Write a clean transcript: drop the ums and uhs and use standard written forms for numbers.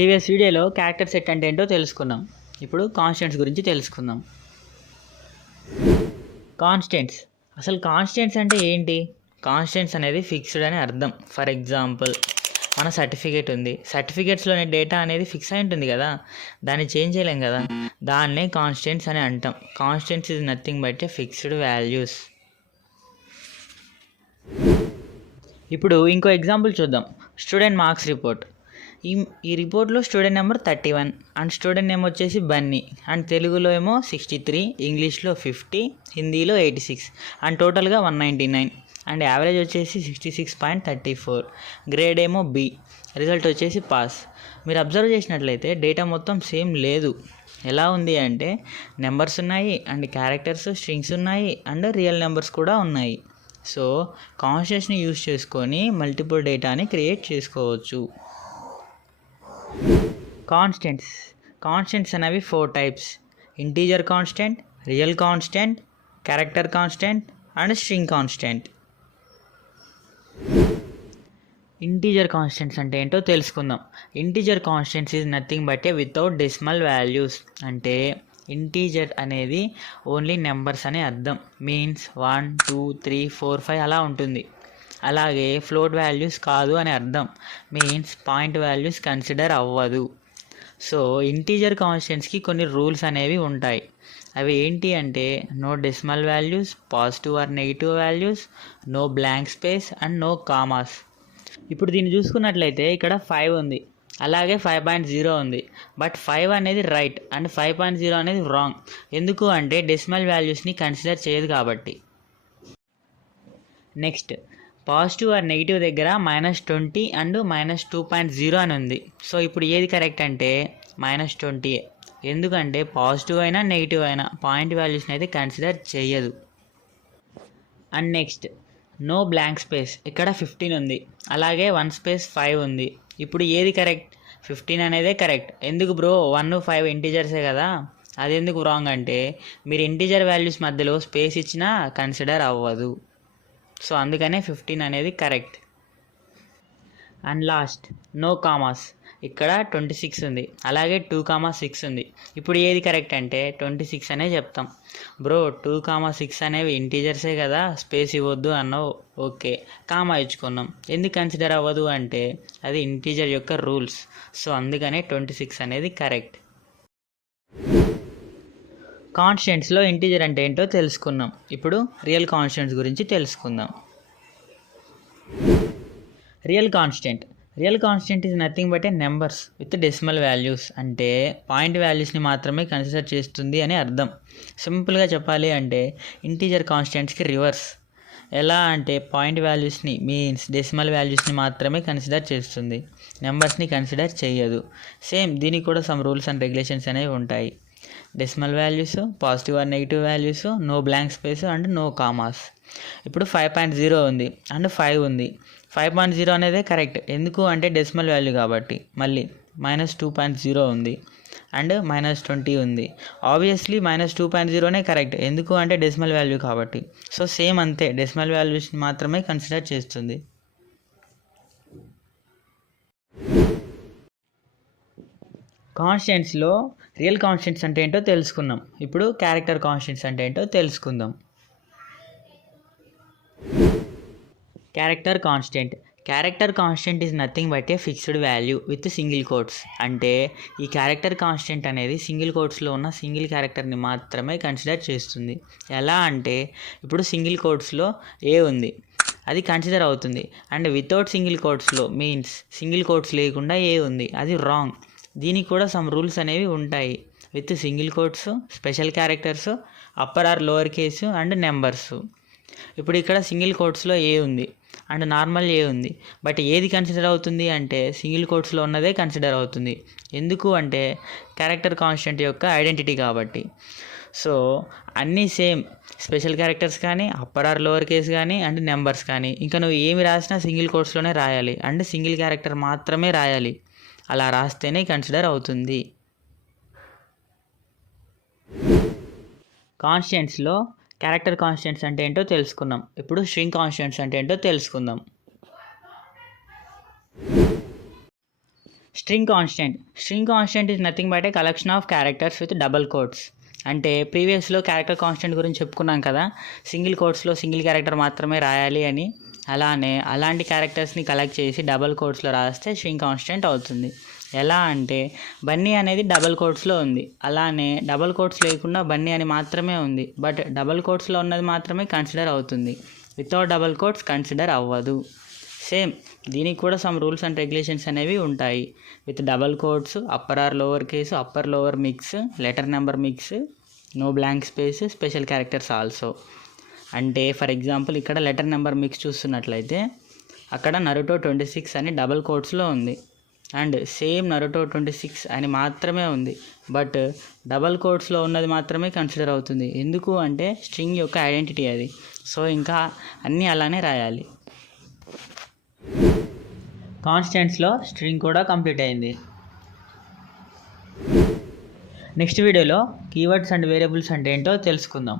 Previous వీడియోలో character set అంటే ఏంటో తెలుసుకున్నాం. ఇప్పుడు కాన్స్టెంట్స్ గురించి తెలుసుకుందాం. కాన్స్టెంట్స్, అసలు కాన్స్టెంట్స్ అంటే ఏంటి? కాన్స్టెంట్స్ అనేది ఫిక్స్డ్ అని అర్థం. ఫర్ ఎగ్జాంపుల్, మన సర్టిఫికేట్ ఉంది, సర్టిఫికేట్స్లోని డేటా అనేది ఫిక్స్ అయి ఉంటుంది కదా, దాన్ని చేంజ్ చేయలేం కదా, దాన్నే కాన్స్టెంట్స్ అని అంటాం. Constants is nothing but a fixed values. ఇప్పుడు ఇంకో ఎగ్జాంపుల్ చూద్దాం. Student marks report. ఈ రిపోర్ట్లో student number 31 and student name వచ్చేసి బన్నీ, అండ్ తెలుగులో ఏమో 63, ఇంగ్లీష్లో 50, హిందీలో 86 అండ్ టోటల్గా 199 అండ్ యావరేజ్ వచ్చేసి 66.34, గ్రేడ్ ఏమో బి, రిజల్ట్ వచ్చేసి పాస్. మీరు అబ్జర్వ్ చేసినట్లయితే డేటా మొత్తం సేమ్ లేదు. ఎలా ఉంది అంటే నెంబర్స్ ఉన్నాయి అండ్ క్యారెక్టర్స్, స్ట్రింగ్స్ ఉన్నాయి అండ్ రియల్ నెంబర్స్ కూడా ఉన్నాయి. సో కాన్స్టెంట్స్ని యూజ్ చేసుకొని మల్టిపుల్ డేటాని క్రియేట్ చేసుకోవచ్చు. కాన్స్టెంట్స్ అనేవి 4 types: integer constant, real constant, character constant and string constant. Integer constants అంటే ఏంటో తెలుసుకుందాం. Integer constants is nothing but A without decimal values. అంటే ఇంటీజర్ అనేది ఓన్లీ నెంబర్స్ అనే అర్థం. మీన్స్ 1, 2, 3, 4, 5 అలా ఉంటుంది. అలాగే ఫ్లోట్ వాల్యూస్ కాదు అని అర్థం. మీన్స్ పాయింట్ వాల్యూస్ కన్సిడర్ అవ్వదు. సో ఇంటీజర్ కాన్స్టెంట్స్కి కొన్ని రూల్స్ అనేవి ఉంటాయి. అవి ఏంటి అంటే no decimal values, positive or negative values, no blank space and no commas. ఇప్పుడు దీన్ని చూసుకున్నట్లయితే ఇక్కడ 5 ఉంది, అలాగే 5.0 ఉంది. బట్ 5 అనేది రైట్ అండ్ 5.0 అనేది రాంగ్. ఎందుకు అంటే డెసిమల్ వాల్యూస్ని కన్సిడర్ చేయదు కాబట్టి. నెక్స్ట్, పాజిటివ్ ఆర్ నెగిటివ్ దగ్గర -20 అండ్ -2.0 అని ఉంది. సో ఇప్పుడు ఏది కరెక్ట్ అంటే -20. ఎందుకంటే పాజిటివ్ అయినా నెగిటివ్ అయినా పాయింట్ వాల్యూస్ని అయితే కన్సిడర్ చేయదు. And next, no blank space. ఇక్కడ 15 ఉంది, అలాగే 1 స్పేస్ 5 ఉంది. ఇప్పుడు ఏది కరెక్ట్? 15 అనేదే కరెక్ట్. ఎందుకు బ్రో? 1, 5 ఇంటీజర్సే కదా. అది ఎందుకు రాంగ్ అంటే మీరు ఇంటీజర్ వాల్యూస్ మధ్యలో స్పేస్ ఇచ్చినా కన్సిడర్ అవ్వదు. సో అందుకనే 15 అనేది correct. And last, no commas. ఇక్కడ 26 ఉంది, అలాగే 2,6 ఉంది. ఇప్పుడు ఏది కరెక్ట్ అంటే 26 అనే చెప్తాం. బ్రో 2,6 అనేవి ఇంటీజర్సే కదా, స్పేస్ ఇవ్వద్దు అన్నావు. ఓకే, కామా ఇచ్చుకున్నాం. ఎందుకు కన్సిడర్ అవ్వదు అంటే అది ఇంటీజర్ యొక్క రూల్స్. సో అందుకనే 26 అనేది కరెక్ట్. కాన్స్టెంట్స్లో ఇంటీజర్ అంటే ఏంటో తెలుసుకున్నాం. ఇప్పుడు రియల్ కాన్స్టెంట్స్ గురించి తెలుసుకుందాం. Real constant is nothing but A numbers with decimal values. అంటే పాయింట్ వాల్యూస్ని మాత్రమే కన్సిడర్ చేస్తుంది అని అర్థం. సింపుల్గా చెప్పాలి అంటే ఇంటీజర్ కాన్స్టెంట్స్కి రివర్స్. ఎలా అంటే పాయింట్ వాల్యూస్ని, మీన్స్ డెసిమల్ వాల్యూస్ని మాత్రమే కన్సిడర్ చేస్తుంది, నెంబర్స్ని కన్సిడర్ చేయదు. సేమ్ దీనికి కూడా సమ్ రూల్స్ అండ్ రెగ్యులేషన్స్ అనేవి ఉంటాయి. Decimal values, positive or negative values, no blank space and no commas. ఇప్పుడు 5.0 ఉంది అండ్ 5 ఉంది. 5.0 అనేదే కరెక్ట్. ఎందుకు అంటే డెసిమల్ వాల్యూ కాబట్టి. మళ్ళీ -2.0 ఉంది అండ్ -20 ఉంది. ఆబ్వియస్లీ -2.0నే కరెక్ట్. ఎందుకు అంటే డెసిమల్ వాల్యూ కాబట్టి. సో సేమ్ అంతే, డెసిమల్ వాల్యూస్ని మాత్రమే కన్సిడర్ చేస్తుంది. కాన్స్టెంట్స్లో రియల్ కాన్స్టెంట్స్ అంటే ఏంటో తెలుసుకున్నాం. ఇప్పుడు క్యారెక్టర్ కాన్స్టెంట్స్ అంటే ఏంటో తెలుసుకుందాం. Character constant is nothing but a fixed value with single quotes. అంటే ఈ క్యారెక్టర్ కాన్స్టెంట్ అనేది సింగిల్ కోట్స్లో ఉన్న సింగిల్ క్యారెక్టర్ని మాత్రమే కన్సిడర్ చేస్తుంది. ఎలా అంటే ఇప్పుడు సింగిల్ కోట్స్లో ఏ ఉంది, అది కన్సిడర్ అవుతుంది. అండ్ వితౌట్ సింగిల్ కోట్స్లో, మీన్స్ సింగిల్ కోట్స్ లేకుండా ఏ ఉంది, అది రాంగ్. దీనికి కూడా సమ్ రూల్స్ అనేవి ఉంటాయి. With single quotes, special characters, upper or lower case and numbers. ఇప్పుడు ఇక్కడ సింగిల్ కోట్స్లో ఏ ఉంది అండ్ నార్మల్ ఏ ఉంది. బట్ ఏది కన్సిడర్ అవుతుంది అంటే సింగిల్ కోట్స్లో ఉన్నదే కన్సిడర్ అవుతుంది. ఎందుకు అంటే క్యారెక్టర్ కాన్స్టెంట్ యొక్క ఐడెంటిటీ కాబట్టి. సో అన్నీ సేమ్, స్పెషల్ క్యారెక్టర్స్ కానీ, అప్పర్ ఆర్ లోవర్ కేస్ కానీ అండ్ నెంబర్స్ కానీ. ఇంకా నువ్వు ఏమి రాసినా సింగిల్ కోట్స్లోనే రాయాలి అండ్ సింగిల్ క్యారెక్టర్ మాత్రమే రాయాలి. అలా రాస్తేనే కన్సిడర్ అవుతుంది. కాన్స్టెంట్స్లో క్యారెక్టర్ కాన్స్టెంట్స్ అంటే ఏంటో తెలుసుకున్నాం. ఇప్పుడు స్ట్రింగ్ కాన్స్టెంట్స్ అంటే ఏంటో తెలుసుకుందాం. String constant is nothing but a collection of characters with double quotes. అంటే ప్రీవియస్లో క్యారెక్టర్ కాన్స్టెంట్ గురించి చెప్పుకున్నాం కదా, సింగిల్ కోట్స్లో సింగిల్ క్యారెక్టర్ మాత్రమే రాయాలి అని. అలాంటి క్యారెక్టర్స్ని కలెక్ట్ చేసి డబల్ కోట్స్లో రాస్తే స్ట్రింగ్ కాన్స్టెంట్ అవుతుంది. ఎలా అంటే బన్నీ అనేది డబల్ కోట్స్లో ఉంది, అలానే డబల్ కోట్స్ లేకుండా బన్నీ అని మాత్రమే ఉంది, బట్ డబల్ కోట్స్లో ఉన్నది మాత్రమే కన్సిడర్ అవుతుంది, వితౌట్ డబల్ కోట్స్ కన్సిడర్ అవ్వదు. సేమ్ దీనికి కూడా సమ్ రూల్స్ అండ్ రెగ్యులేషన్స్ అనేవి ఉంటాయి. With double quotes, upper or lower case, upper lower mix, letter number mix, no blank space, special characters also. అంటే for example ఇక్కడ letter number mix చూస్తున్నట్లయితే అక్కడ Naruto 26 అని డబల్ కోట్స్లో ఉంది, అండ్ సేమ్ నరుటో 26 అని మాత్రమే ఉంది, బట్ డబల్ కోట్స్లో ఉన్నది మాత్రమే కన్సిడర్ అవుతుంది. ఎందుకు అంటే స్ట్రింగ్ యొక్క ఐడెంటిటీ అది. సో ఇంకా అన్నీ అలానే రాయాలి. కాన్స్టెంట్స్లో స్ట్రింగ్ కూడా కంప్లీట్ అయింది. నెక్స్ట్ వీడియోలో కీవర్డ్స్ అండ్ వేరియబుల్స్ అంటే ఏంటో తెలుసుకుందాం.